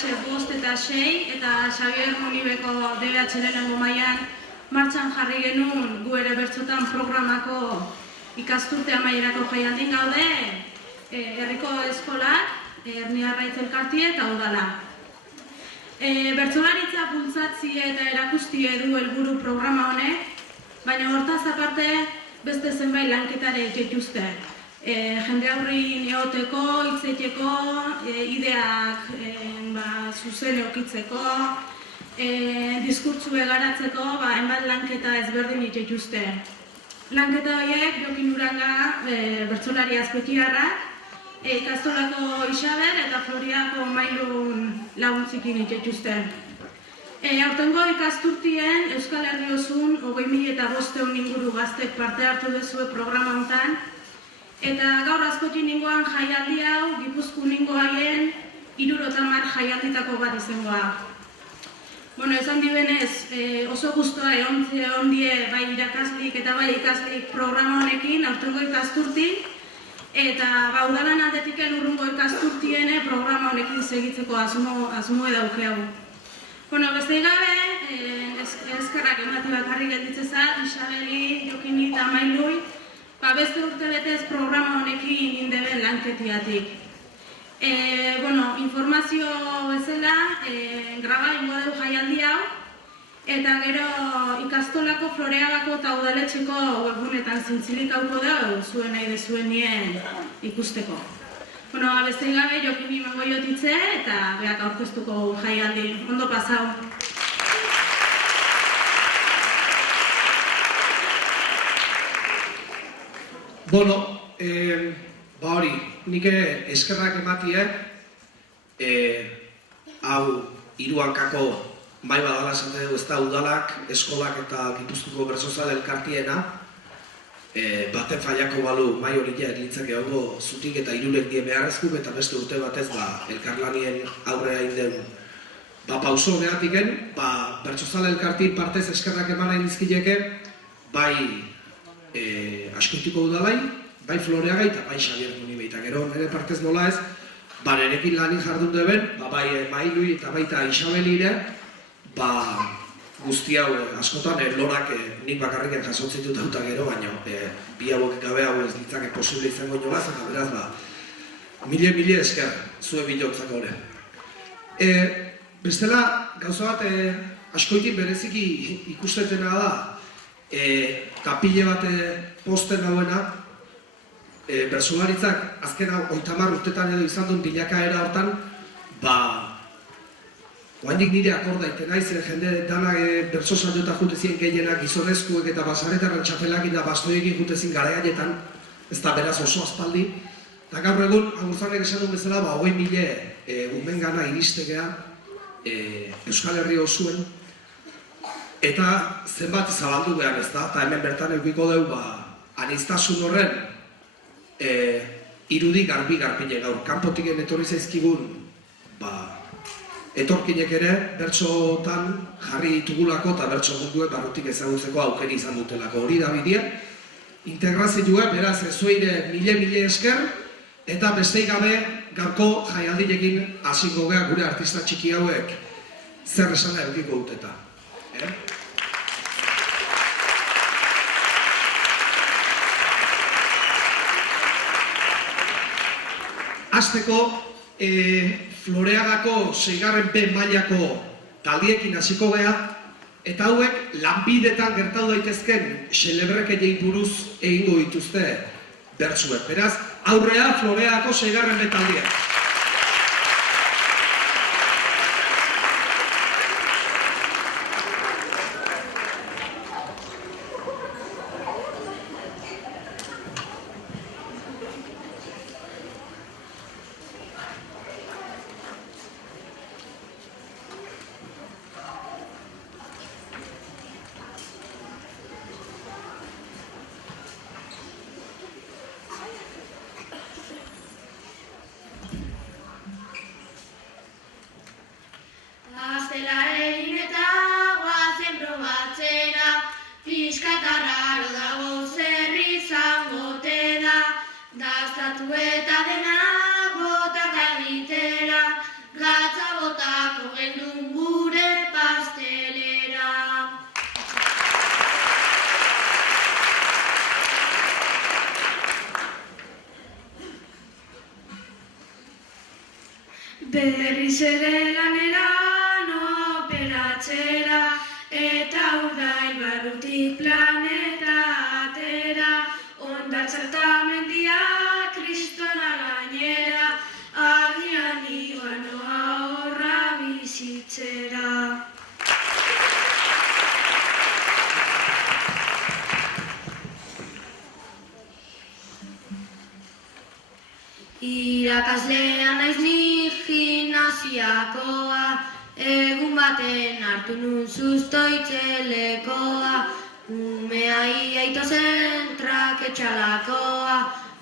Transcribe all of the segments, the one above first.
DBH 5 eta 6 eta Xabier Monibeko DBH lehenengo mailan martxan jarri genuen gu ere bertsotan programako ikasturte amaierako jaialdin gaude herriko eskolak, Erniarraitz elkartie eta udala. Bertsolaritza bultzatzie eta erakustie du helburu programa honek, baina hortaz aparte beste zenbait lanketare dituzte. Jende aurri neoteko, hitzeteko, ideak zuzen eukitzeko, diskurtsue garatzeko, hainbat lanketa ezberdin dituzte. Lanketa horiek Jokin Uranga bertsolari azpeitiarrak, Ikastolako Isabel eta Floriako Mailun laguntzikin dituzte. Aurtengo ikasturtien Euskal Herri osun 20.500 inguru gaztek parte hartu duzue programa honetan, eta gaur askotin ningoan jaialdi hau Gipuzkoa ningoaien 70 jaialditako bat izangoa. Esan dibenez, oso guztua egon die bai irakaslik eta bai ikaslik programa honekin aurtengo ikasturtin, eta udalan aldetiken urrungo ikasturtiene programa honekin segitzeko asmoe daukeagu. Beste gabe, eskerrak emati bakarrik gelditzezat, Isabeli, Jokini eta Mailui, beste urtebetez programa honekin indeben lanketiatik. Informazio bezala, graba ingo dugu jaialdi hau, eta gero ikastolako Floreagako eta udaletxeko webgunetan zintzilik hauko da, zuen nahi dezuenien ikusteko. Beste gabe, Jokini mango jotitze eta beak aurkeztuko jaialdi. Ondo pasau! Hori, nik eskerrak ematie, hau hiruhankako mai badala esan dugu, ez da udalak, eskolak eta Gipuzkoako bertsozale elkartiena, baten fallako balu mai horiak litzake hau zutik eta hirurek die beharrezkuk eta beste urte batez elkarlanien aurrea inden pauso behatiken, bertsozale elkarti partez eskerrak eman nahi dizkileke, bai Azkoitiko udalai, bai Floreaga eta bai Xabier Munibe, eta gero nire partez nola ez, nerekin lanin jardun deben, bai Mailui eta baita Isabelire, guzti hau askotan lorak nik bakarriken jasotzen dut eta gero, baina bi hauek gabe hau ez ditzake posible izango nolaz, eta beraz mile esker zue bilotzako hori. Bestela, gauza bat Azkoitik bereziki ikustetena da, kapile bat posten hauena, bertsolaritzak azken 30 urtetan edo izan duen bilakaera hortan, oainik nire akorda iten naiz, jende danak bertsosaioetan jutezien gehienak gizonezkuek eta basaretarren txapelakin da bastoiekin jutezien gareaietan, ez da beraz oso aspaldi. Eta gaur egun, agurzanek esan duen bezala, 20.000 umen gana iristegea Euskal Herri osuen, eta zenbat zabaldu behar ez da, eta hemen bertan eukiko dugu aniztasun horren irudi garbi-garpile gaur. Kanpotik etorri zaizkigun etorkinek ere bertsotan jarri ditugulako eta bertso mundue barrutik ezagutzeko aukeri izan dutelako. Hori da bidea, integrazioa beraz zueire mile esker, eta besteik gabe gaurko jaialdirekin hasiko gea gure artista txiki hauek zer esana eukiko duteta. Hasteko, Floreagako 6. B mailako taldiekin hasiko gea, eta hauek lanbidetan gertatu daitezken xelebrekeiei buruz egingo dituzte bertsuek. Beraz, aurrea Floreagako 6. B taldea. Berriz ere laneran operatzera, eta urdail barrutik planeta atera, hondartzartamendia kristona gainera, agian iganoa horra bizitzera. Irakaslea naiz nik gimnasiakoa, egun baten hartu nun sustoitzelekoa, umea iaito zen traketxalakoa,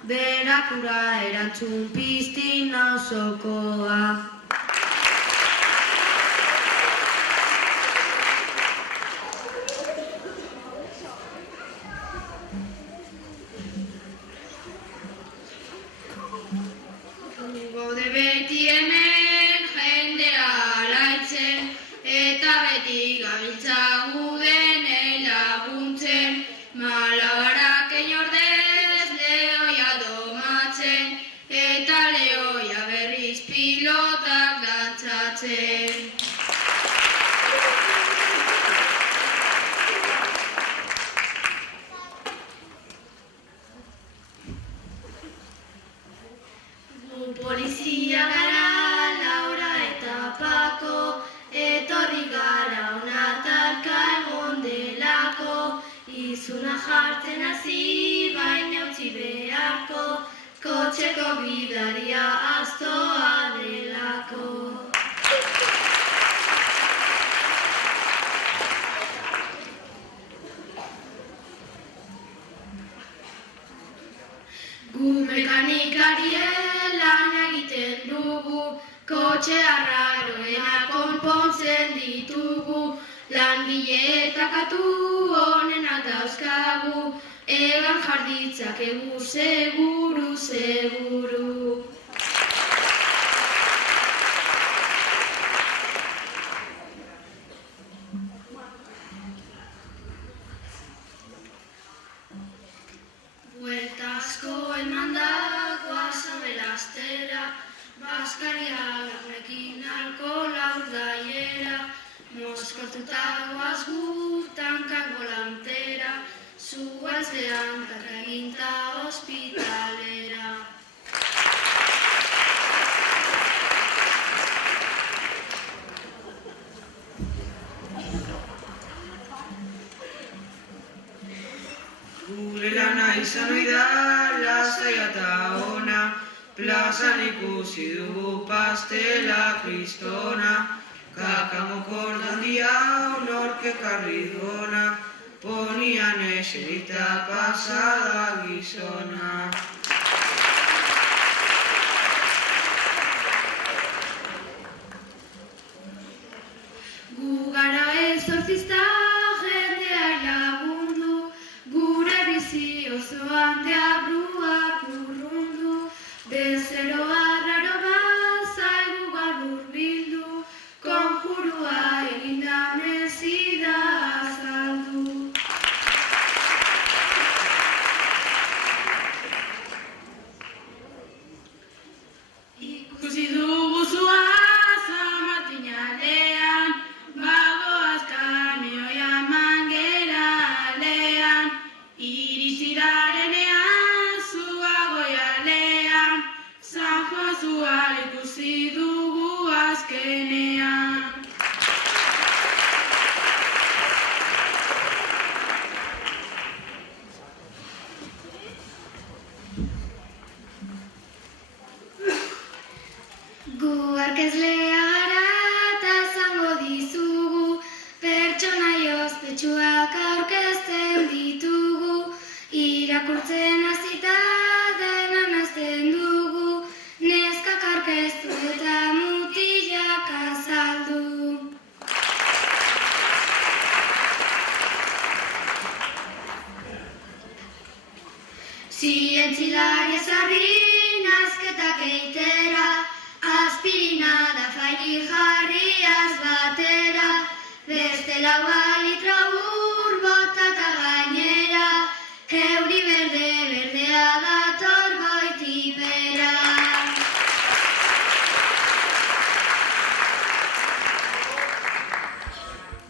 berakura erantzun piztina osokoa. Gaude beti hemen jendea alaitzen, eta beti gabiltza gudenei laguntzen, malabarak ordez lehoia domatzen, eta lehoia berriz pilotak dantzatzen. Polizia gara Laura eta Pako, etorri gara ona talka egon delako, izuna jartzen hasi baina utzi beharko, kotxeko bidaria astoa delako. Gu mekanikarien lan egiten dugu, kotxe arraroena konpontzen ditugu, langile eta katu onenak dauzkagu, egan jarditzakegu seguru, seguru. Buelta asko eman da goazen belastera, Baskaria lagunekin alkohola urdaiera, mozkortuta goaz gu tankak volantera, zugaltzean taka eginta ospitalera. Gure lana izan ohi da lasaia eta ona, plazan ikusi dugu pastela kristona, kakamoko ordandia onork ekarri duona, ponian eserita pasada gizona. Gu gara exorcista jendeak lagundu, gure bizi osoan deabruak urrundu, bezeroa raro bat zaigu gaur hurbildu, konjurua eginda mesida azaldu. Ikusi dugu zua San Martin aldean, bagoaz kamioia mangera aldean, iritsi darenean zua goialean, San Josua ikusi dugu azkenean. Gu arkezlea gara eta esango dizugu, pertsonai ospetsuak aurkezten ditugu, irakurtzen hasita denan hasten dugu, neskak aurkeztu eta mutilak azaldu.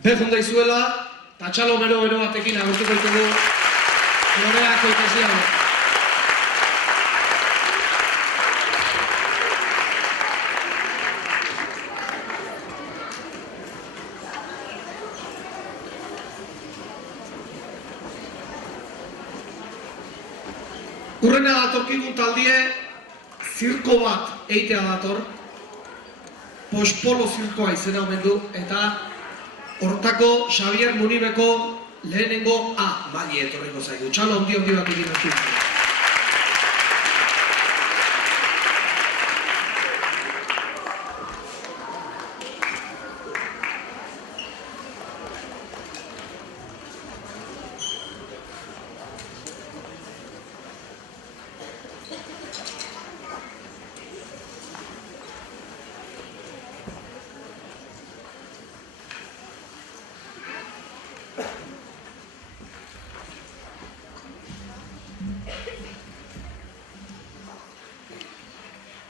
Pejun daizuela, eta txalo bero batekin agurtuko ditugu Loreako ikaslea. Urrena datorkigun taldie, zirko bat eitea dator, Pospolo zirkoa izena omen du, eta hortako Xavier Munibeko lehenengo A maili etorriko zaigu. Txalo handi bat egin hartu.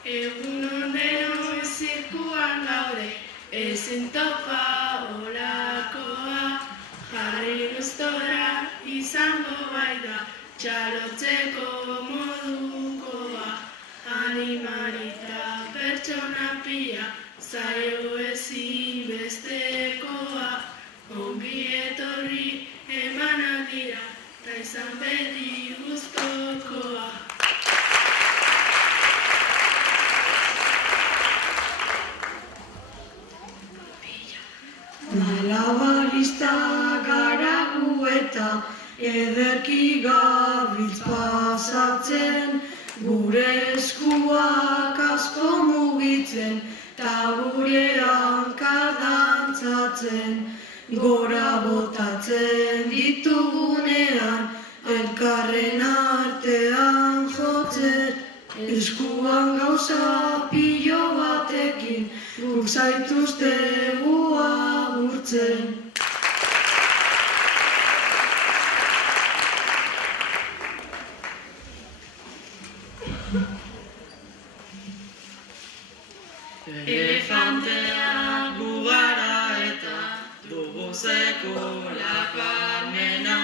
Egun onero zirkuan gaude, ezin topa olakoa, jarri gustora izango baita, txalotzeko modukoa, animalita pertsona pila, zaio ezin bestekoa, ongi etorri emanak dira, ta izan beti gustokoa. Malabarista gara gu eta ederki gabiltz pasatzen, gure eskuak asko mugitzen, ta gure hankak dantzatzen, gora botatzen ditugunean, elkarren artean jotzen, eskuan gauza pilo batekin, guk zaituztegu agurtzen. Elefantea gu gara eta dugu sekulak barmena,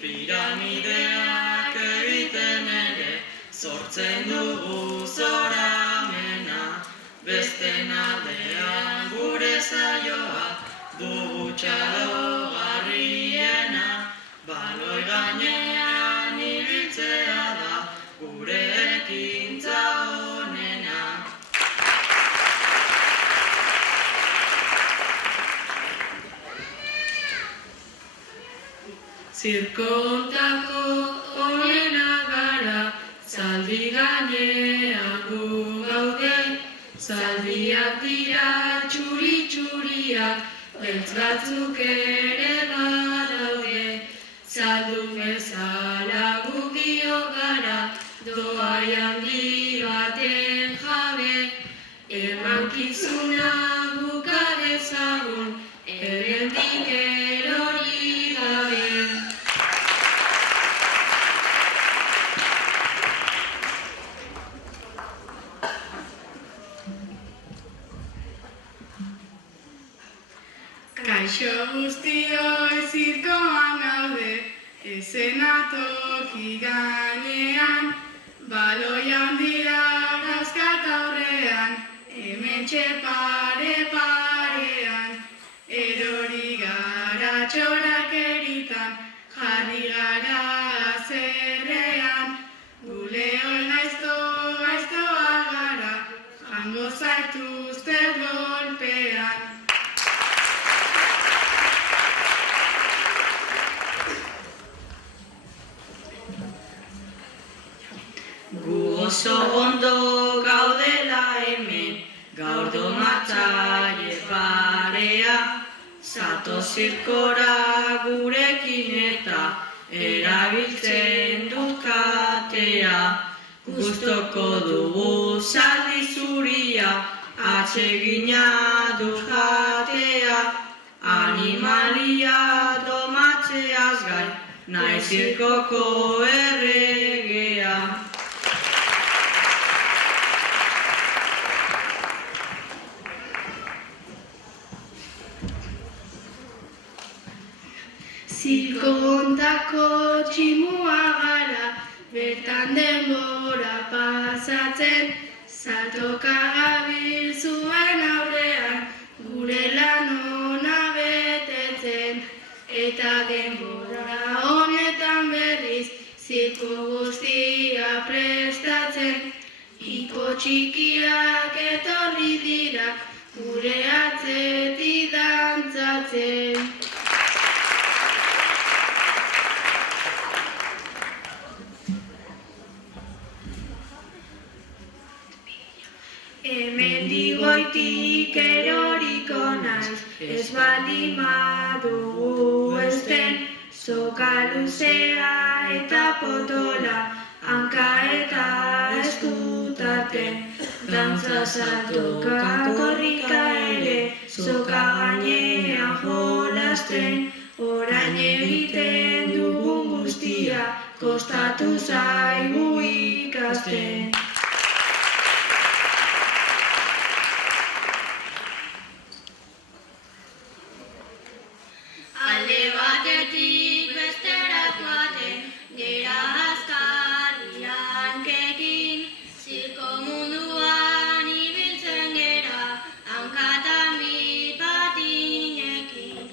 piramideak egiten ere sortzen dugu zoramena, besten aldean gure zaioa dugu txalogarriena, baloi gainean ibiltzea da gure ekintza honena. Zirkontako onena gara, zaldi gainean gu gaude, zaldiak dira txuri-txuriak, beltz batzuk ere badaude. Zaldun bezala gu dio gara, doai handi baten jabe, emankizuna buka dezagun, hemendik erori gabe. Kaixo guztioi zirkoan gaude, ezenatoki gainean, baloi handira dauzkat aurrean, hementxe pare-parean, erori gara txorakeritan, jarri gara azerrean, gulehoi gaiztoa gara, jango zaituzte golpean. Gu oso ondo gaudela hemen, gaur domatzaile parea, zato zirkora gurekin eta erabiltzen dut katea. Gustoko dugu zaldi zuria, atsegina dut jatea, animalia domatzeaz gain, nahi zirkoko erregea. Zirkontako tximua gara, bertan denbora pasatzen, saltoka gabil zuen aurrean, gure lan ona betetzen, eta denbora honetan berriz, zirko guztia prestatzen, iko txikiak etorri dira, gure atzetik dantzatzen. Hemendik goitik eroriko naiz, ez baldin badugu esten, soka luzea eta potola, hanka eta eskutarten, dantza saltoka korrika ere, soka gainean jolasten, orain egiten dugun guztia, kostatu zaigu ikasten. Alde batetik bestera joaten, gera azkarian kekin, zirko munduan ibiltzen gera, hankatan bi patinekin.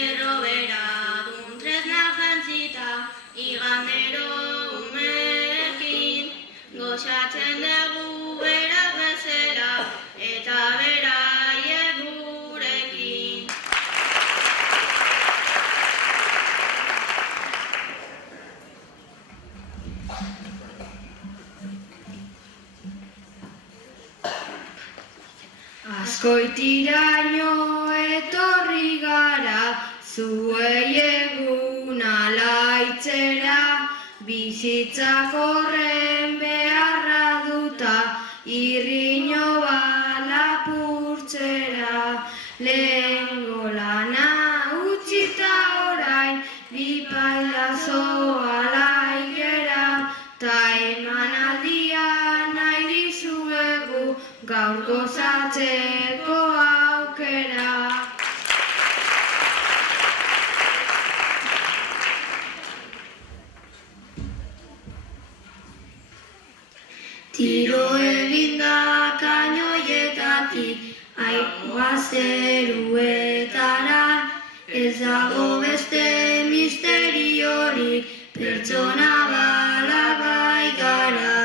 Errobera dun tresna jantzita, igandero umeekin, goxatzen dugu berak bezala, eta beraiek gurekin. Azkoitiraino etorri gara, zuei egun alaitzera, bizitzak horren beharra duta, irriño balapurtzera. Lehengo lana utzita orain, bipailazoa laigera, ta emanaldia nahi dizuegu, gaur gozatzeko aukera. Tiro eginda kainoietatik, aigua zeruetara, ez dago beste misteriorik, pertsona bala bai gara.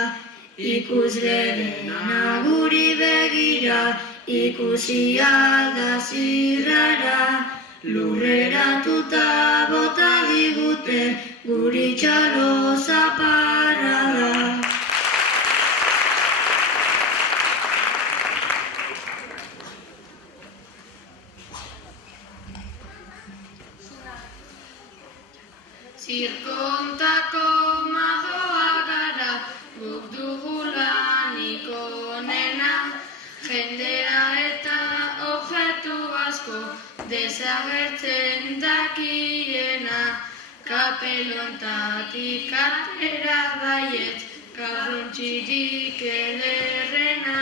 Ikusle dena guri begira, ikusi alda zirrara, lurreratuta bota digute, guri txalo zaparrada. Zirkontako magoa gara, guk dugu lanik onena, jendea eta objektu asko desagertzen dakiena, kapelontatik atera baietz, karruntxirik ederrena,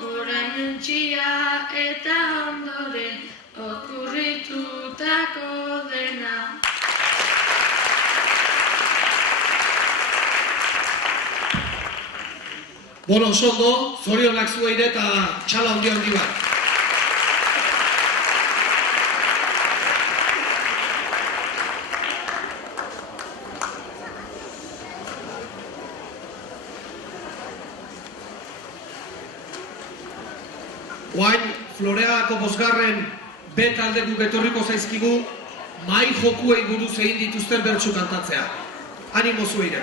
orain untxia eta ondoren okurritutako dena. Bueno, oso zorionak zueire eta txala handi bat. Oain, Floreagako bosgarren B taldekuk etorriko zaizkigu, mahai jokuei buruz egin dituzten bertsu kantatzea. Animo zueire.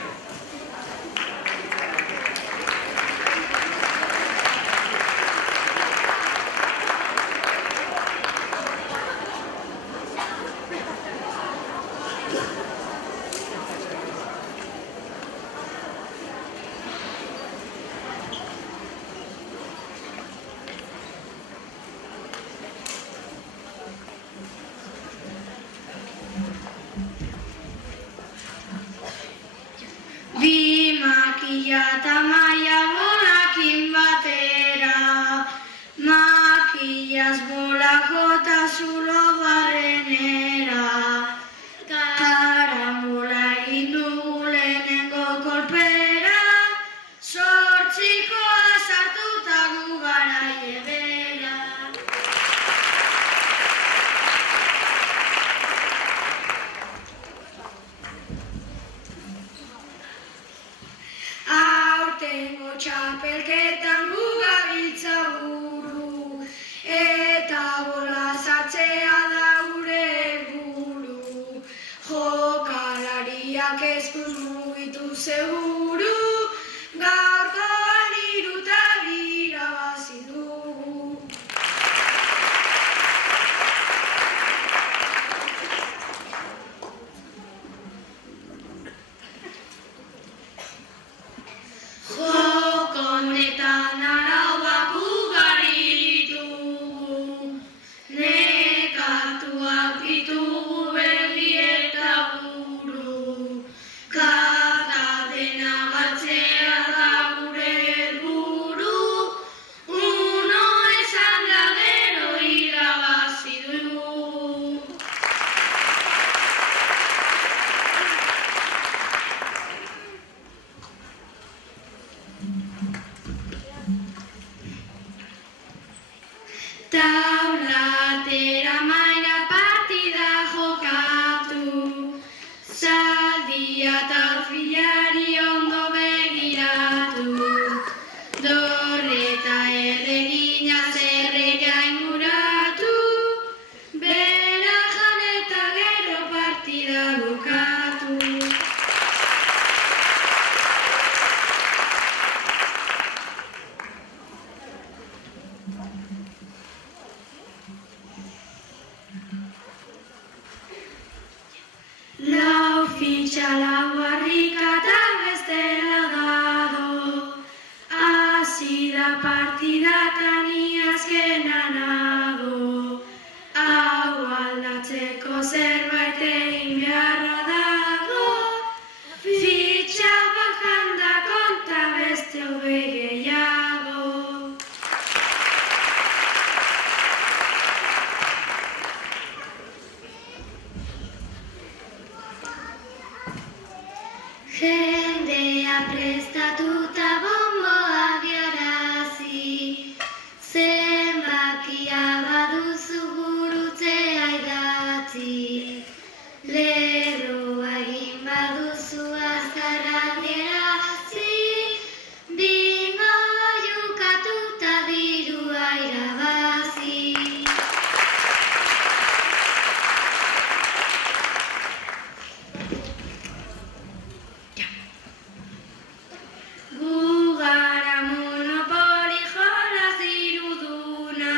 Taulatera maila partida jokatu, zaldia eta filari ondo begiratu, dorreta erregina zerrega inguratu, bera jan eta gero partida bukatu. Lau fitxa, lau harrika eta bestela dado, hasi da partida eta ni azkena nago, hau aldatzeko zerbait egin beharra dago, fitxa bajan da konta beste hogei gehiago. Jendea prestatuta bomboa biarazi, zenbakia baduzu gurutzea idatzi, lerroa egin baduzu azkar adierazi, bingo jukatuta dirua irabazi. Gu gara monopoli jolaz diruduna,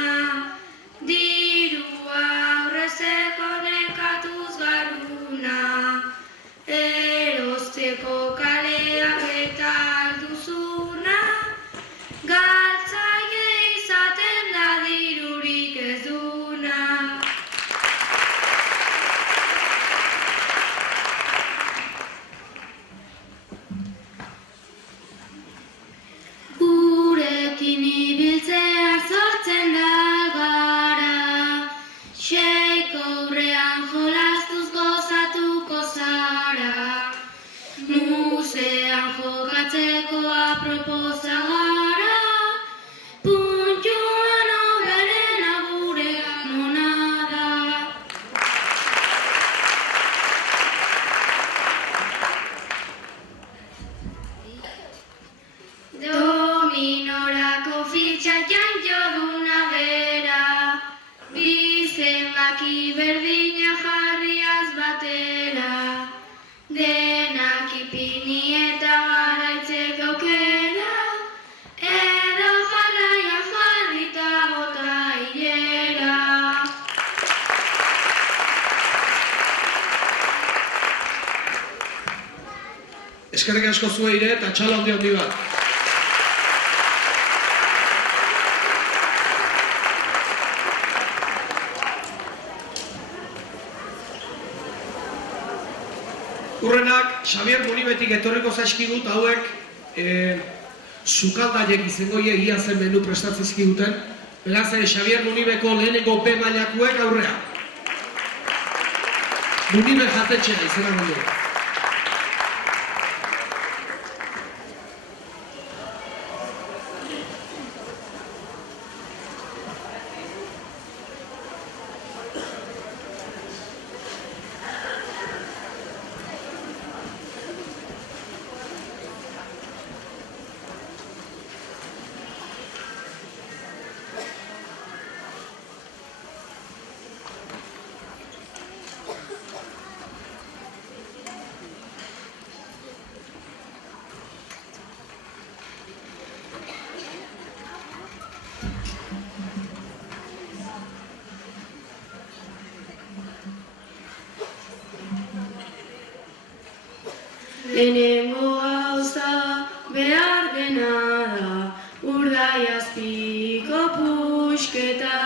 dirua aurrezeko nekatuz garuna, erosteko kaleak eta alduzuna, galtzaile izaten da dirurik ez duna. Gurekin ibiltzea sortzen da gara, seiko aurrean jolastuz gozatuko zara, musean jokatzeko aproposa gara, puntuan hoberena gure monada. Dominorako fitxa jaio duna bera, bi zenbaki berdina jarriaz batera, denak ipini eta garaitzeko aukera, edo jarraia jarrita bota hilera. Eskerrik asko zueire eta txalo handi bat. Urrenak, Xabier Munibetik etorriko zaizkigut hauek sukaldaiek izango egia zen menu prestatzizkiguten. Beraz, Xabier Munibeko lehenengo B mailakuek aurrea. Munibe jatetxea izena mundu. Lehenengo gauza behar dena da, urdaiazpiko pusketa,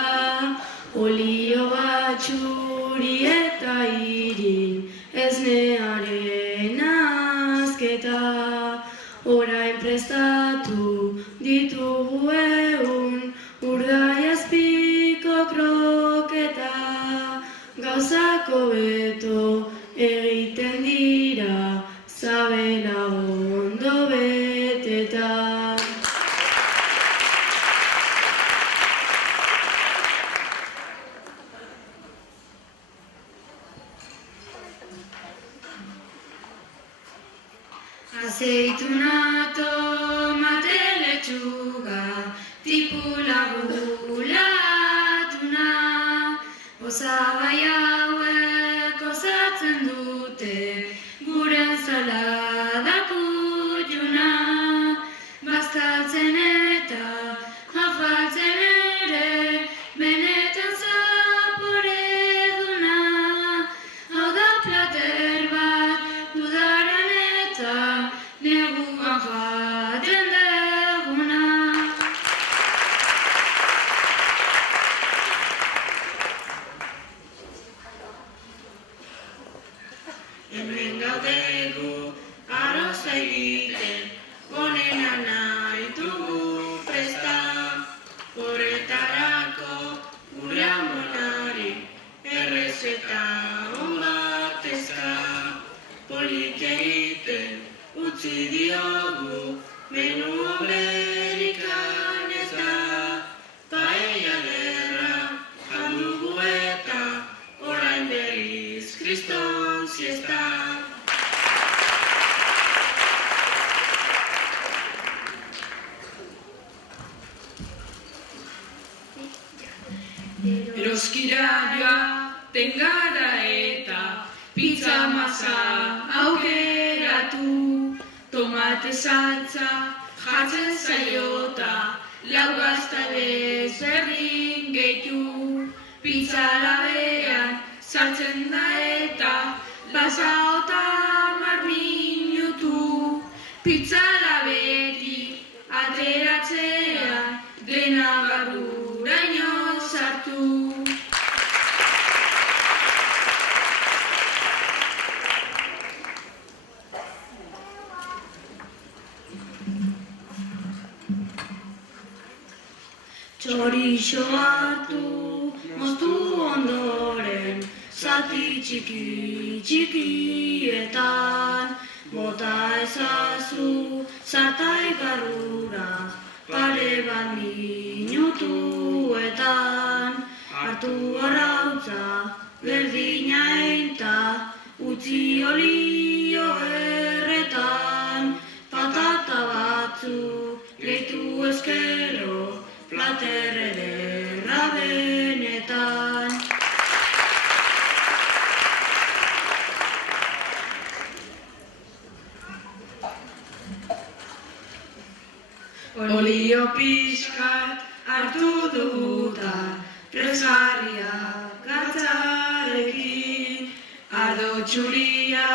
olio batxuri eta irin, esnearen azketa. Orain prestatu ditugu egun, urdaiazpiko kroketa, gauzako beto egiten dira, zabela ondo beteta. Azeituna, tomate, lechuga, tipula gulatuna, osagai hauek osatzen dute gure ensalada kutxuna, bazkaltzen eta afaltzen ere, benetan zaporeduna, hau da plater bat udaran eta neguan jaten deguna. Hemen gaudegu arroza egiten, onena nahi dugu festa. Horretarako gure amonari errezeta on bat eska. Polit egiten utzi diogu, menu Amerikan ez da. Paella derra jandugu eta orain berriz kriston siesta. Eroskira joaten gara eta pizza masa aukeratu, tomate saltza jartzen zaiota, lau gazta desberdin gehitu. Pizza labean sartzen da eta lasauta 10 minutu. Pizza labetik ateratzea dena barruraino sartu. Txorixo hartu, moztu ondoren, zati txiki txikietan, bota ezazu zartai barrura, pare bat minutuetan, hartu arrautza berdina einta, utzi olio erretan, patata batzuk gehitu ezkero, plater ederra benetan. Olio pixkat hartu duguta, presgarria gatzarekin, ardo txuria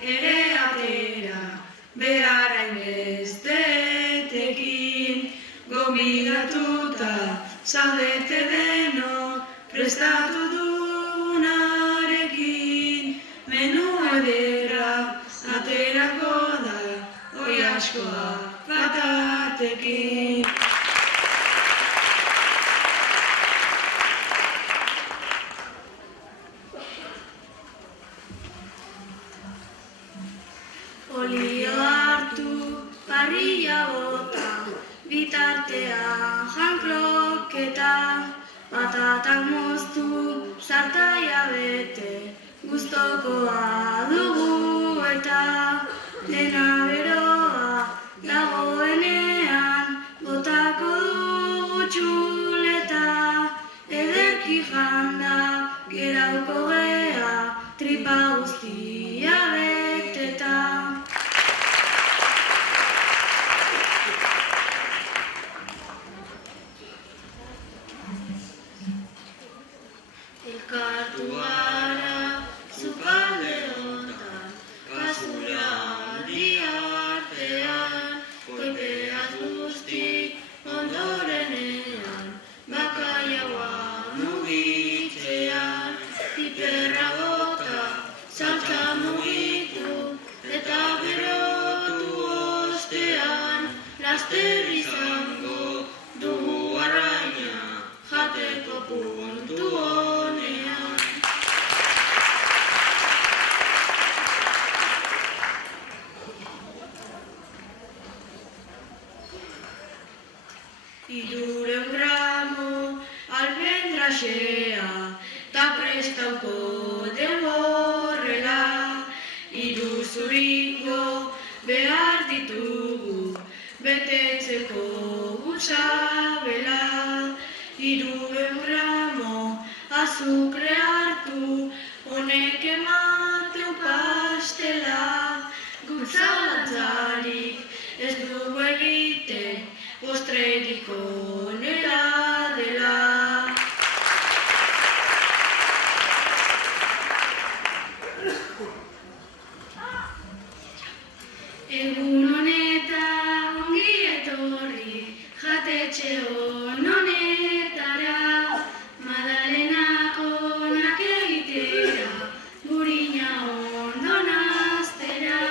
ere atera, beharain bestetekin, gomidatuta zaudete denok prestatu dugunarekin, menu ederra aterako da, oi askoa patatekin. Olio hartu, parrilla bota, bitartean jankloketa, patatak moztu, zartaia bete, gustokoa dugu eta dena beroa dagoenean, botako dugu txuleta, ederki janda, gerauko gea, tripa guztia beteta. Elkartu gara zukalderotan, kasura handi artean, koipeaz guztik ondorenean, bakaiaua mugitzean, piperra bota, saltza mugitu, eta berotu ostean, laster izango dugu arraina, jateko puntu honean. Hirurehun gramo almendraxea, ta prestauko dugu horrela, hiru zuringo behar besteko gutxabela, 300 gramo azukre hartu, honek ematen pastela. Gutzalantzarik ez dugu egiten, postrerik onera dela. Egun honetan ongi etorri, jatetxe honetara, Madalena onak egitera, burina ondo nahastera,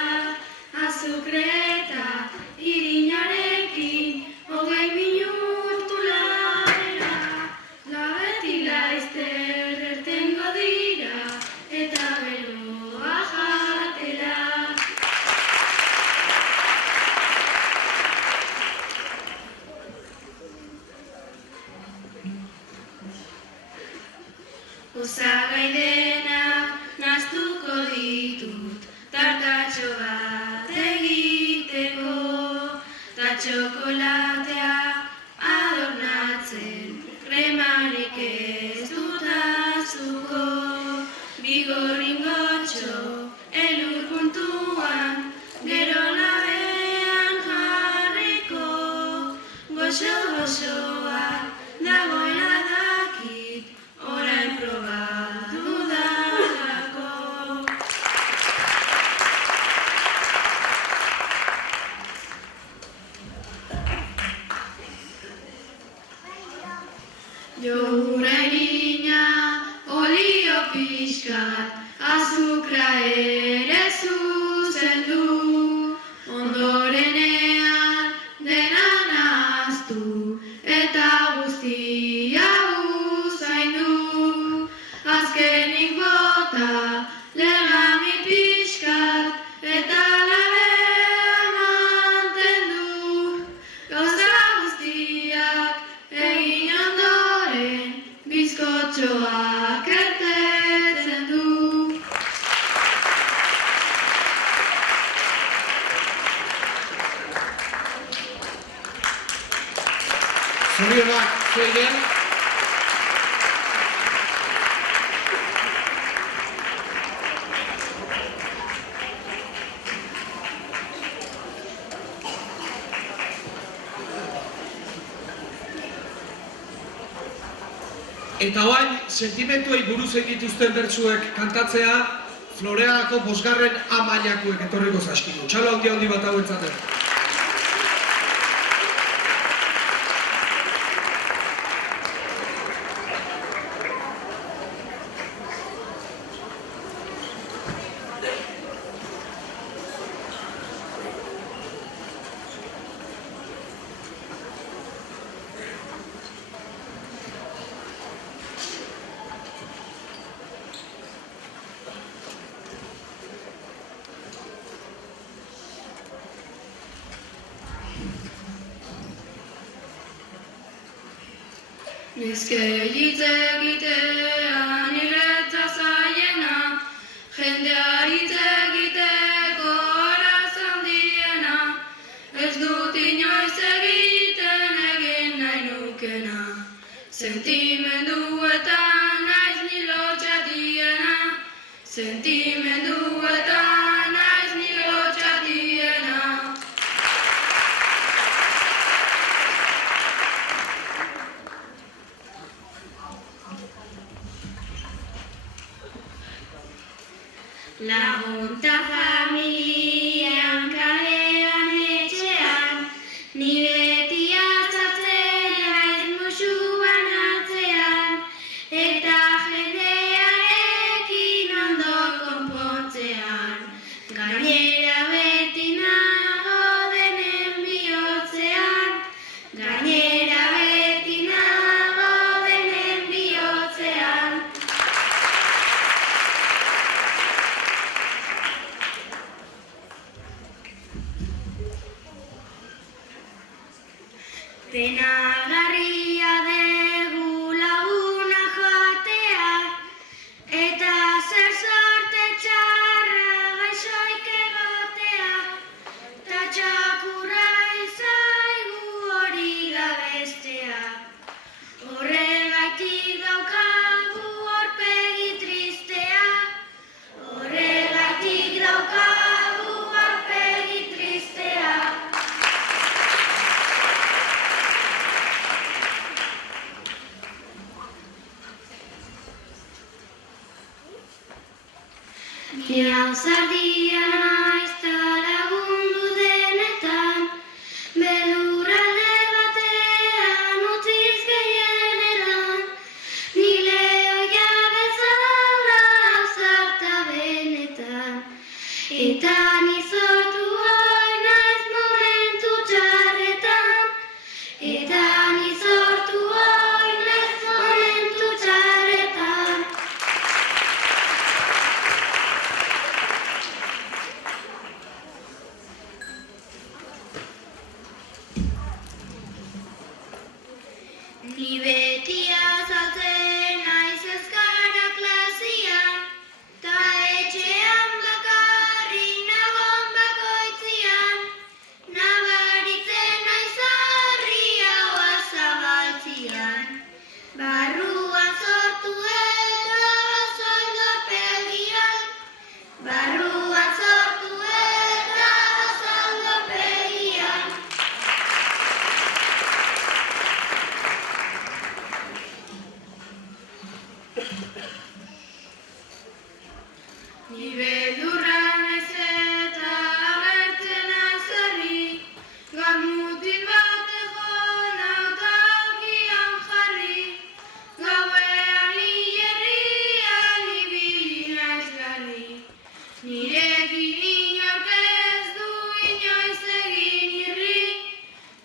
azukre eta irinarekin, 20 minutu lanera, labeti laizter ertengo dira, eta beroa jatera. Osagai denak nahastuko ditut, tartatxo bat egiteko, ta txokolatea adornatzen, kremarik ez dut azuko, bigorringotxo elur puntuan, gero labean jarriko, goxo-goxoa dagoela dakit, orain probatu dalako. Jogura irina, olio pixkat, azukra ere zuzendu, ondorenean dena nahaztu, eta guztia usaindu. Azkenik bota legami pixkat, eta labean mantendu. Gauza guztiak egin ondoren, bizkotxoak ertetzen du. Zorionak, Feider. Eta orain, sentimentuei buruz egituzten bertsuek kantatzea, Floreako 5. A mailakoek etorriko zaizkigu. Txalo handi bat hau entzaten. Nizke hitz egitea niretza zaiena, jendeari hitz egiteko araz handiena, ez dut inoiz egiten egin nahi nukena, sentimenduetan naiz ni lotxatiena, sentimenduetan naiz ni lotxatiena. Lagunta familian kalean etxean, ni beti azatzen naiz musuan atzean, eta jendearekin ondo konpontzean, gainera beti nago denen bihotzean, gainera beti nago denen bihotzean. Ni ausardia naiz ta lagundu denetan, beldurralde batean utziz gehienetan, ni lehoia bezala ausarta benetan, eta ni sortu hoi naiz momentu txarretan, eta ni sortu hoi naiz momentu txarretan. Ni beti azaltzen naiz euskara klasian, ta etxean bakarrik nagon bakoitzian, nabaritzen naiz harri haua zabaltzian. Barruan sortu eta azaldorpegian, barruan sortu eta azaldorpegian. Ni beldurra naiz eta agertzen azarri, gaur mutil bat egon eta aurkian jarri, gauean hilerrian ibili naiz garri. Nirekin inork ez du inoiz egin irri,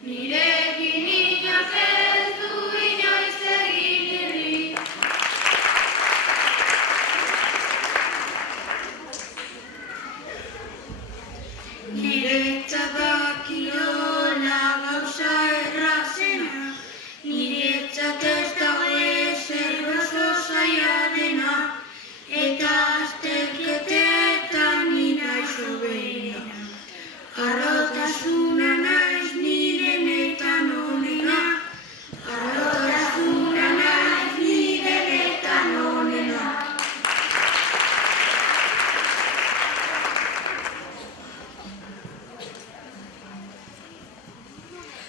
nirekin inork ez du inoiz egin irri. Niretzat da kirola gauza errazena, niretzat ez dago ezer oso zaila dena, eta azterketetan ni naiz hoberena. Harrotasuna naiz nirenetan onena, harrotasuna naiz nirenetan onena.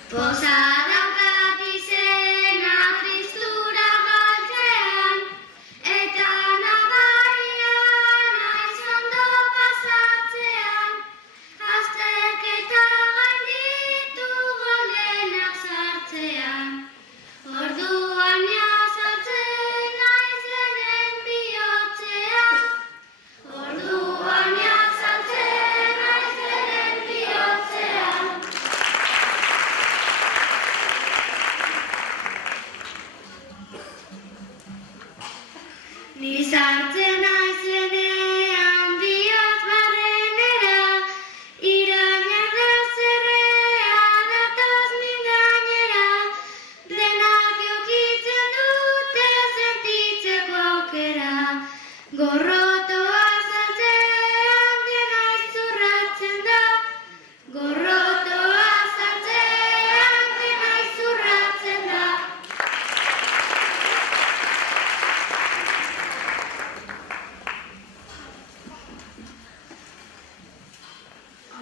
Poza daukat izena tristura galtzean, eta nabaria naiz ondo pasatzean, azterketa gainditu golenak sartzean, orduan azaltzen naiz lehen bihotzean, orduan azaltzen naiz lehen bihotzean. Ni sartzen naiz lehenean bihotz barrenera, irainak da zerrea datoz min gainera, denak eukitzen dute sentitzeko aukera, gorrotoa saltzean dena izurratzen da, gorrotoa saltzean dena izurratzen da.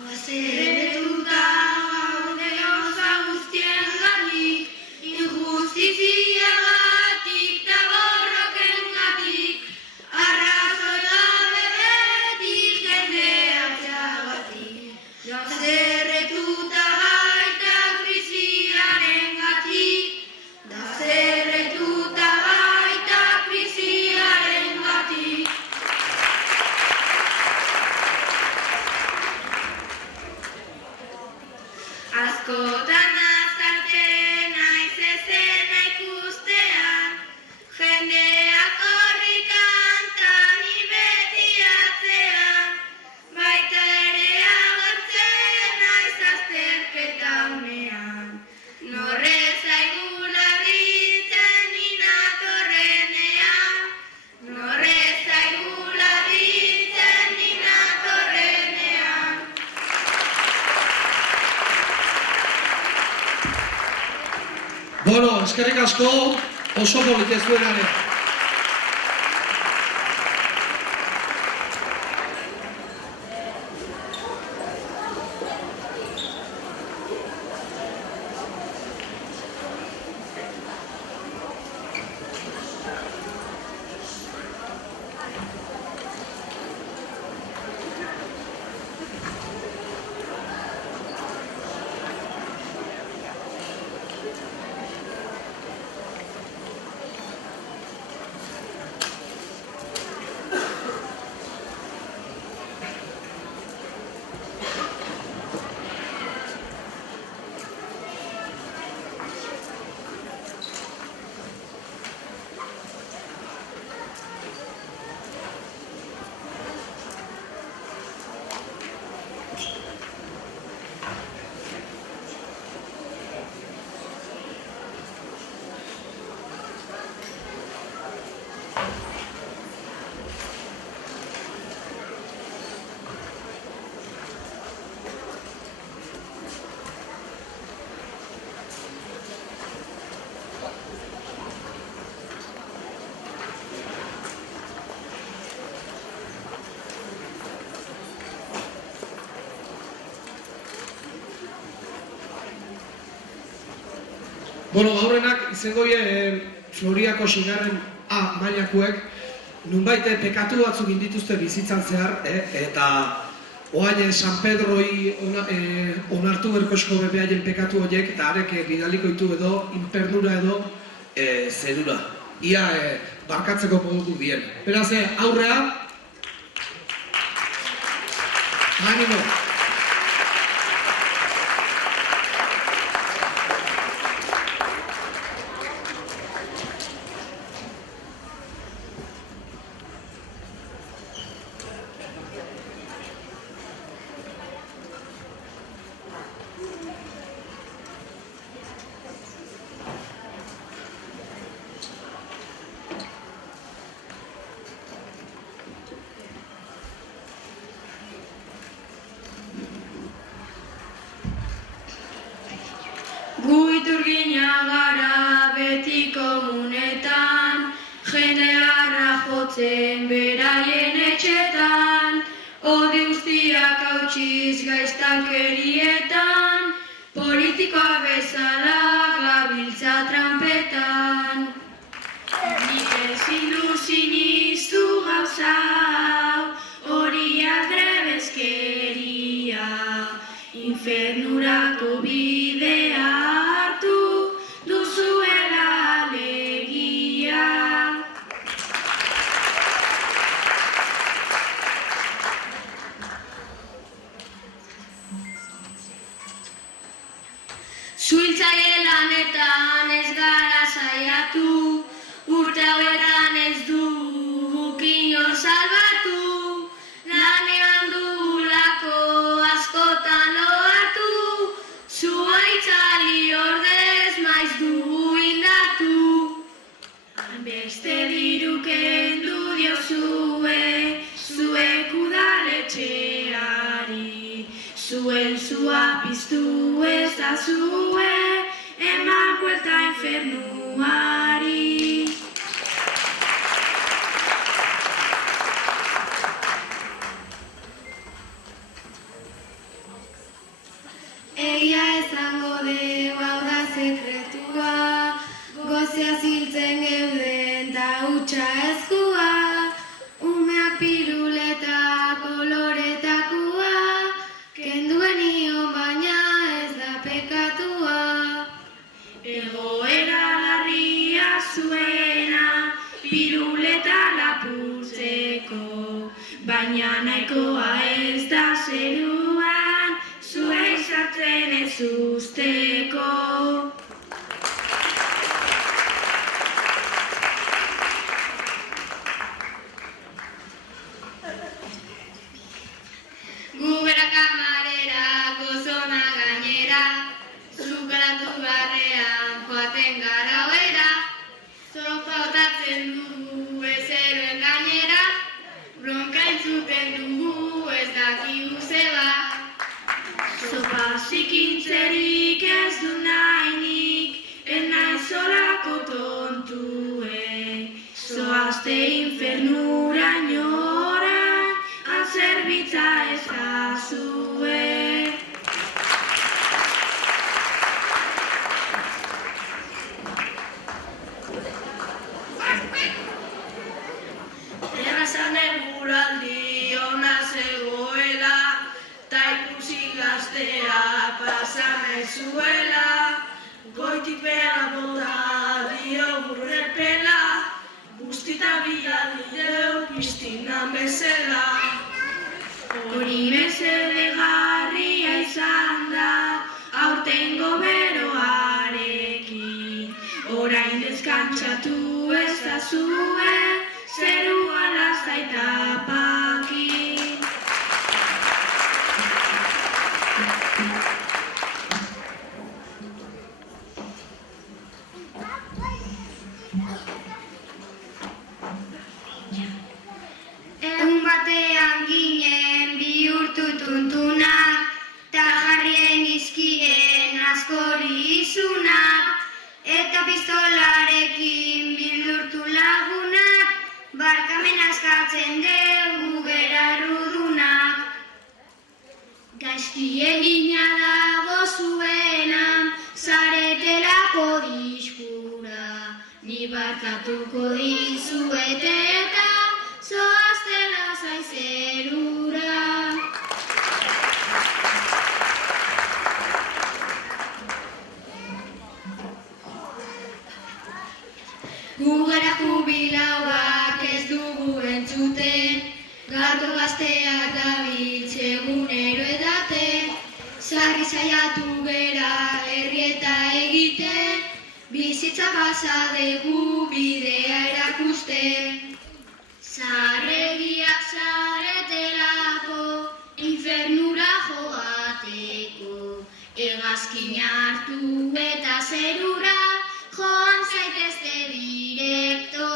Haserretuta gaude gauza guztien gatik, injustiziagatik ta borrokengatik, arrazoi gabe betik jende hartzeagatik. Haserretuta baita krisiarengatik, haserretuta baita krisiarengatik. Askotan azaltzen naiz ezena ikustean, jendeak korrikan ta ni beti atzean, baita ere agertzen naiz azterketa unean. Norrez zaigu larritzen ni natorrenean, norrez zaigu larritzen ni natorrenean. Bueno, eskerrik asko, oso polita zuenaren. Bueno, aurrenak izango Floriako seigarren A mailakoek nunbait pekatu batzuk indituzte bizitzan zehar, eta oain San Pedroi onartu berkosko bebeaien pekatu horiek, eta arek bidaliko ditu edo infernura edo zerura. Ia barkatzeko modu dien. Beraz, aurrea, animo! Gu iturgina gara beti komunetan, jende harra jotzen beraien etxetan, odi guztiak hautsiz gaiztankerietan, politikoa bezala gabiltza trampetan. Nik ezin du sinistu gauza hau, hori aldrebeskeria, infernurako bidea hartu duzuela alegia. Suhiltzaile lanetan ez gara saiatu, urte hauetan ez duguk inor salbatu, lanean dugulako askotan loatu, zuaitzari ordez maiz dugu indatu. Beste diru kendu diozue, zuek udaletxeari, zuen zua piztu ezazue, eman buelta infernuari. Egia esango deu hau da sekretua, gozea ziltzen geuden ta hutsa eskua, umeak piruleta koloretakua, kenduen ion baina ez da pekatua. Egoera larria zuena, piruleta lapurtzeko, baina nahikoa ez da zeruan, zuei sartzen ez usteko. Gu bera kamarera, gozona gainera, zukaratu barrean joaten gara oera, sofa otatzen dugu bezeroen gainera, bronka entzuten dugu ez dakigu zeba. Sopa zikintzerik ez du nahinik, ez naiz olako tontue, zoazte infernura inoran, zerbitza ezazue. Errazan eguraldi ona zegoela, ta ikusi gaztea pasa nahi zuela, goitik behera bota dio gurrepela, guztita biladideu piztinan bezala. Hori mesedegarria izan da, aurtengo beroarekin, orain deskantzatu ezazue, zerua lasai tapakin. batean ginen bihurtu tuntunak, ta jarrien izkien askori izunak, eta pistolarekin bildurtu lagunak, barkamen askatzen dugu gera errudunak. Gaizki egina dago zuena, zaretelako diskura, ni barkatuko dizuet eta zoaztela zaizerura. Gu gara jubilauak ez dugu entzuten, gato gazteak dabiltz egunero edaten, sarri saiatu gera herrieta egiten, bizitza pasa dugu bidea erakusten. Zarregiak zaretelako, infernura joateko, hegazkina hartu eta zerura, joan zaitezte direkto.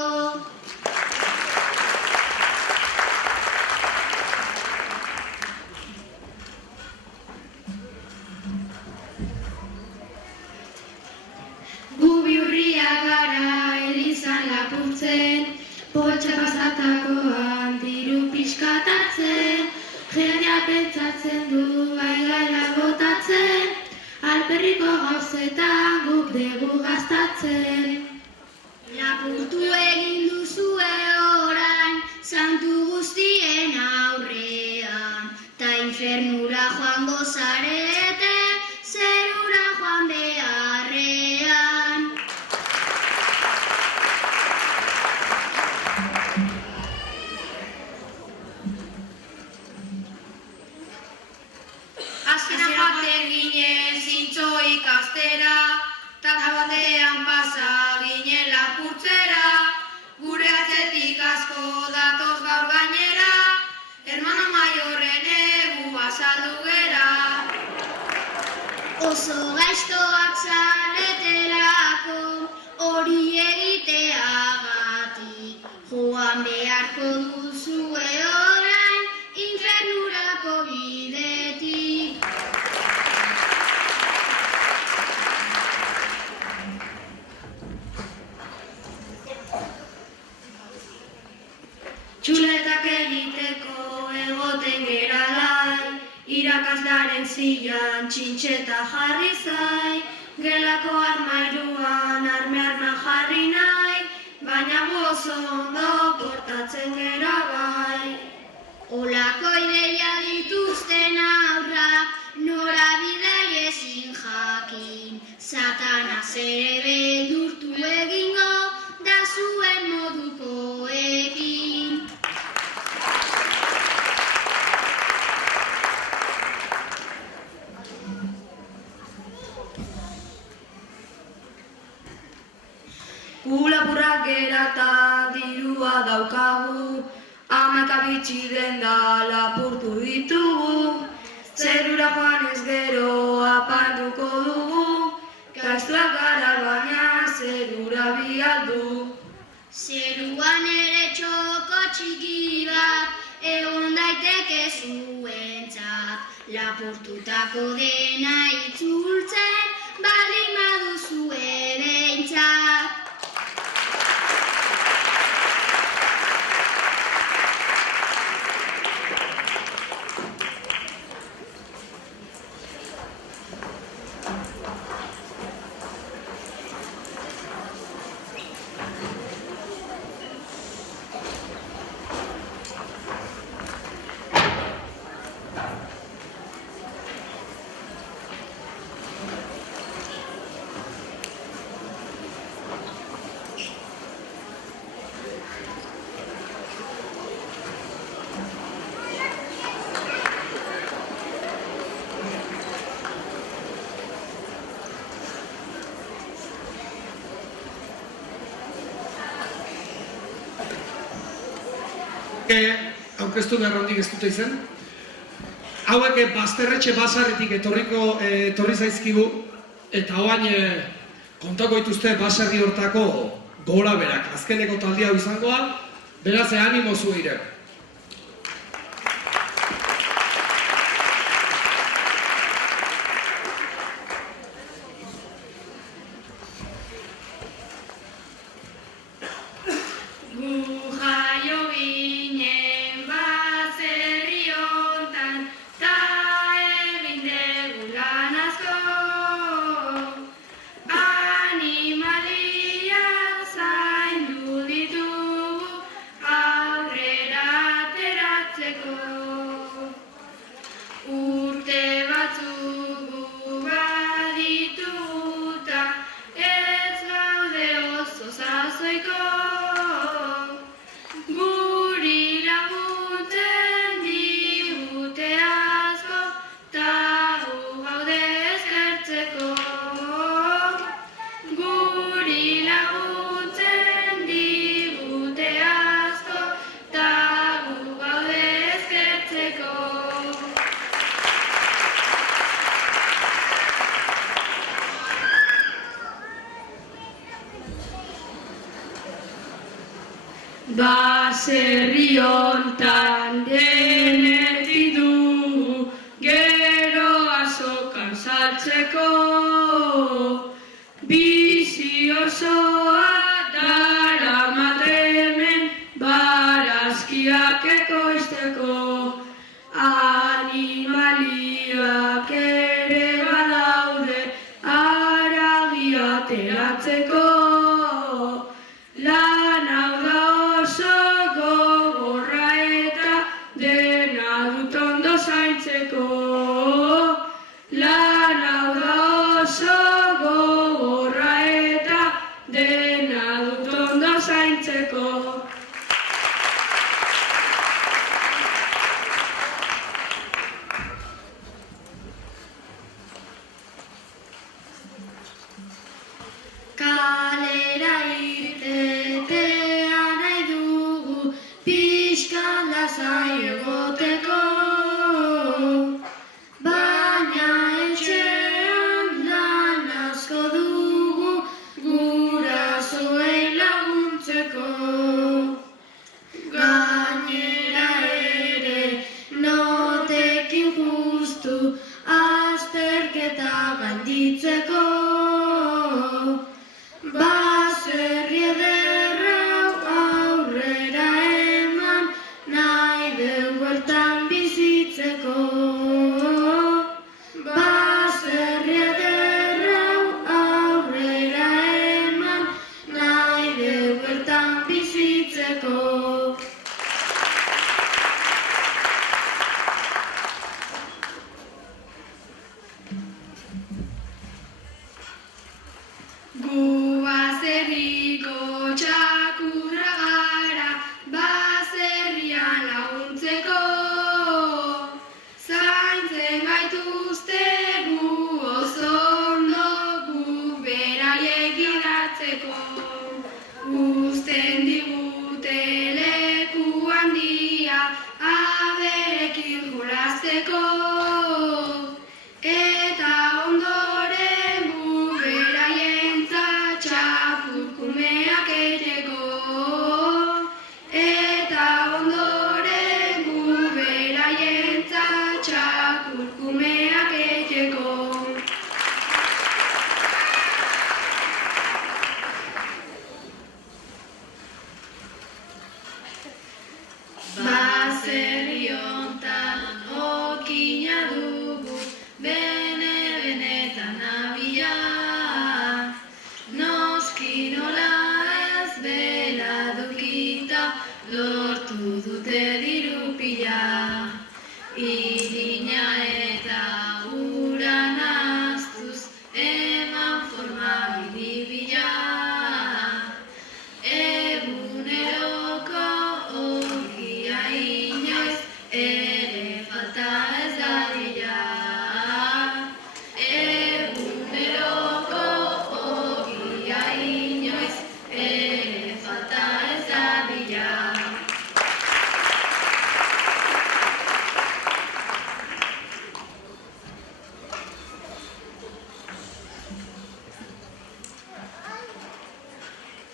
Gu bihurriak gara elizan lapurtzen, poltsa pasatakoan diru pixkatatzen, jendea pentsatzen du baigala botatzen, alperriko gauzetan guk dugu gastatzen. Lapurtu egin duzue orain, santu guztien aurrean, ta infernura joango zarete, zerura joan beharrean. Azkena joaten ginen zintzo ikastera, ta batean pasa ginen lapurtzera, gure atzetik asko datoz gaur gainera, hermano maiorren egu azaldu gera. Oso gaiztoak zaretelako, hori egiteagatik, joan beharko duzue orain, infernurako bidetik. Txuletak egiteko egoten gera lai, irakaslearen zilan txintxeta jarri zai, gelako armairuan arma jarri nahi, baina gu oso ondo portatzen gera bai. Olako ideia dituzten aurrak, nora bidali ezin jakin, Satanaz ere beldurtu egingo, da zuen modukoekin. Gu lapurrak gera eta dirua daukagu, hamaika bitxi denda lapurtu ditugu, zerura joan ez gero apanduko dugu, gaiztuak gara baina zerura bialdu. Zeruan ere txoko txiki bat, egon daiteke zuentzat, lapurtutako dena itzultzen, baldin baduzue behintzat. Aurkeztu behar hondik ez dute izan. Hauek bazterretxe basarretik etorri zaizkigu, eta hoain kontako dituzte baserri hortako gora berak. Azkeneko taldi hau izangoa, beraz animo zuire. Baserri hontan deneti dugu, gero azokan saltzeko. Bizi osoa daramat hemen, barazkiak ekoizteko. Animaliak ere badaude, haragia ateratzeko. Lan hau da oso gogorra eta dena dut ondo zaintzeko. Lan hau da oso gogorra eta dena dut ondo zaintzeko. Kalera irtetea nahi dugu, pixkan lasai egoteko. Baina etxean lan asko dugu, gurasoei laguntzeko. Gainera ere notekin justu, azterketa gainditzeko. Baserri ederra aurrera eman, nahi deu bueltan bizitzeko. Baserri ederra aurrera eman, nahi deu bueltan bizitzeko. Gu baserriko txakurra gara, baserrian laguntzeko. Zaintzen gaituzte gu oso ondo, gu beraiek gidatzeko. Uzten digute leku handia, aberekin jolasteko. Eta ondoren gu beraientzat txakurkumeak egiteko. Eta ondoren gu beraientzat txakurkumeak egiteko. Baserri hontan okina dugu, benetan nabila. Noski nola ez bela dukita, lortu dute diru pila. Irina eta ura nahaztuz, eman forma biribila. Eguneroko ogia inoiz, ere falta ez dadila. Eguneroko ogia inoiz, ere falta ez dadila.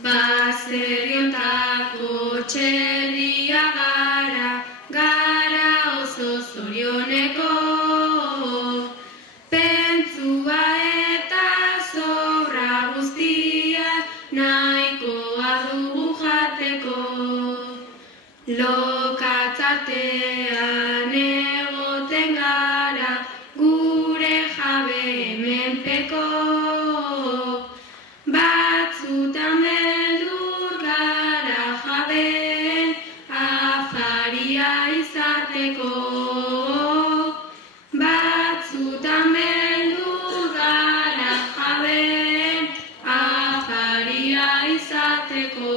Baserri hontako txerria gara, gara oso zorioneko. Pentsua eta sobra guztia, nahikoa dugu jateko. Lokatzartean egoten gara, gure jabe menpeko. Batzutan beldur gara jabeen, afaria izateko. Batzutan beldur gara jabeen, afaria izateko.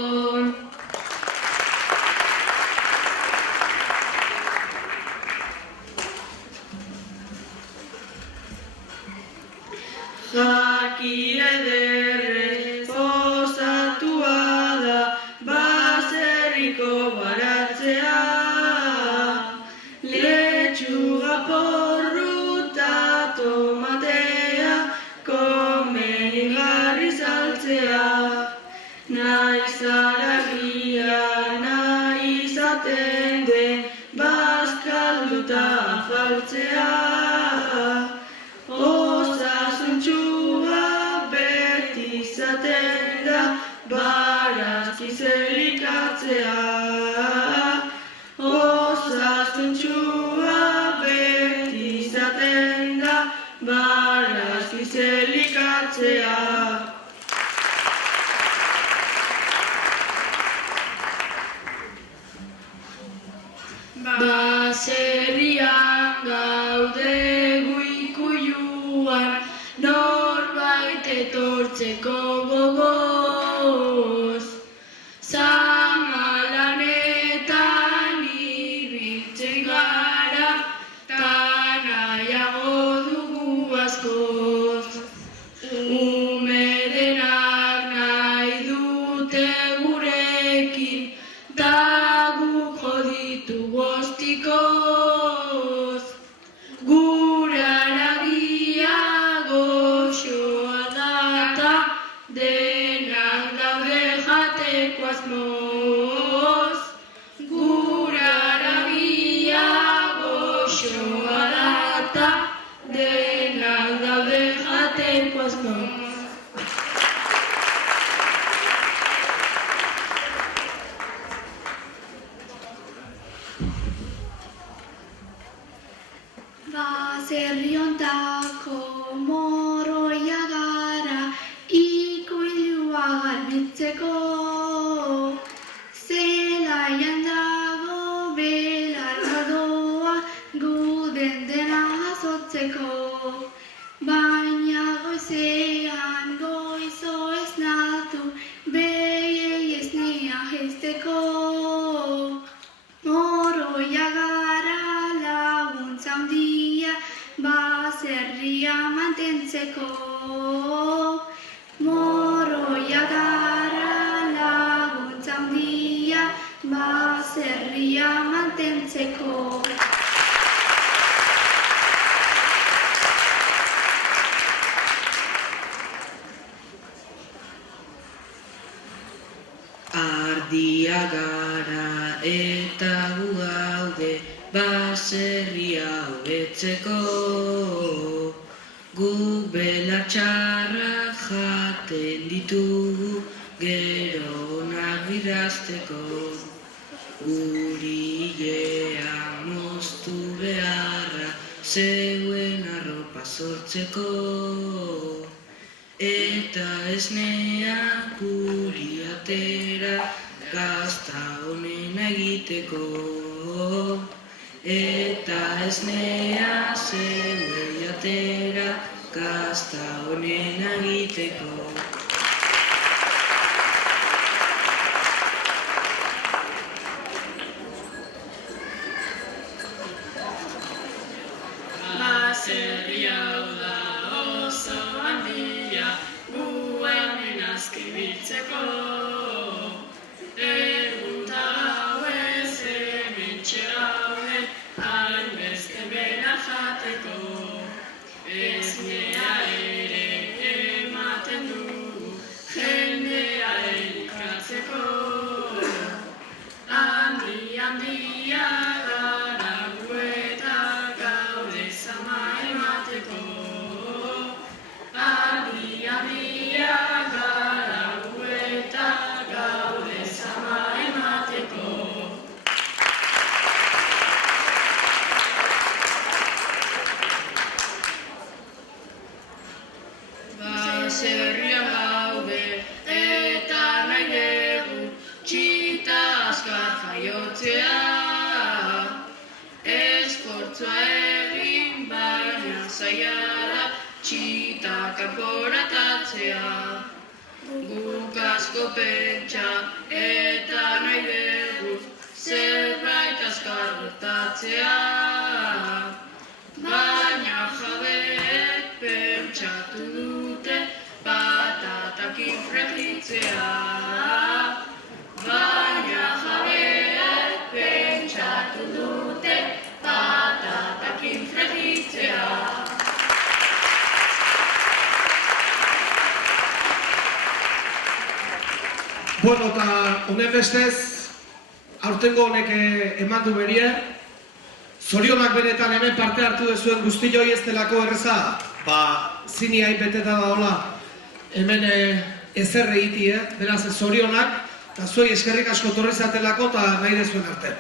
Jaki ederrez osatua da, baserriko baratzea. Letxuga, porruta, tomatea, komenigarri saltzea. Naiz haragia, nahi izaten den bazkalduta afaltzea. Osasuntsua beti izaten da barazki zelikatzea. Osasuntsua beti izaten da barazki zelikatzea. Baserrian gaude guikuiluan, norbait etortzeko gogoz. Zamalanetan ibiltzen gara, ta nahiago dugu askoz. Umedenak nahi dute gurekin, ta guk joditu goztikoz. Gure haragia goxoa data, denak daude jateko asmoz. Gure haragia goxoa data, denak daude jateko asmoz. Baserri hontako morroia gara, ikuilua garbitzeko. Zelaian dago belarra doa, gu dena jasotzeko. Baina goizean goizo esnatu, behiei esnea jaisteko. Morroia gara laguntza handia, baserria mantentzeko. Morroia gara laguntza handia, baserria mantentzeko. Ardia gara eta gu gaude baserria hobetzeko. Gu belar txarrak jaten ditugu gero onak idazteko. Gurilea moztu beharra zeuen arropa sortzeko. Eta esnea guri atera gazta honena egiteko. Eta esnea zeuei atera gazta honena egiteko. Baserri hau da oso handia, gu hemen aski biltzeko. Eguta gauez hementxe gaude, hainbeste bera jateko. Esnea ere ematen dugu, jendea elikatzeko. Handia gara gu eta gaude zama emateko. Handia gara gu eta gaude zama emateko. Baserrian gaude eta nahi dugu txita azkar jaiotzea. Esfortzua egin baina zaila da txita kanporatatzea. Guk asko pentsa eta nahi dugu zerbait azkar gertatzea. Baina jabeek pentsatu dute patatakin fregitzea. Baina jabeek pentsatu dute patatakin fregitzea. Bueno, eta honen bestez, aurtengo honek eman du berie. Zorionak benetan hemen parte hartu dezuen guztioi ez delako erreza. Zini hain beteta da hola hemen ezer egiti, beraz zorionak, eta zuei eskerrik asko torri zatelako eta nahi dezuen arte.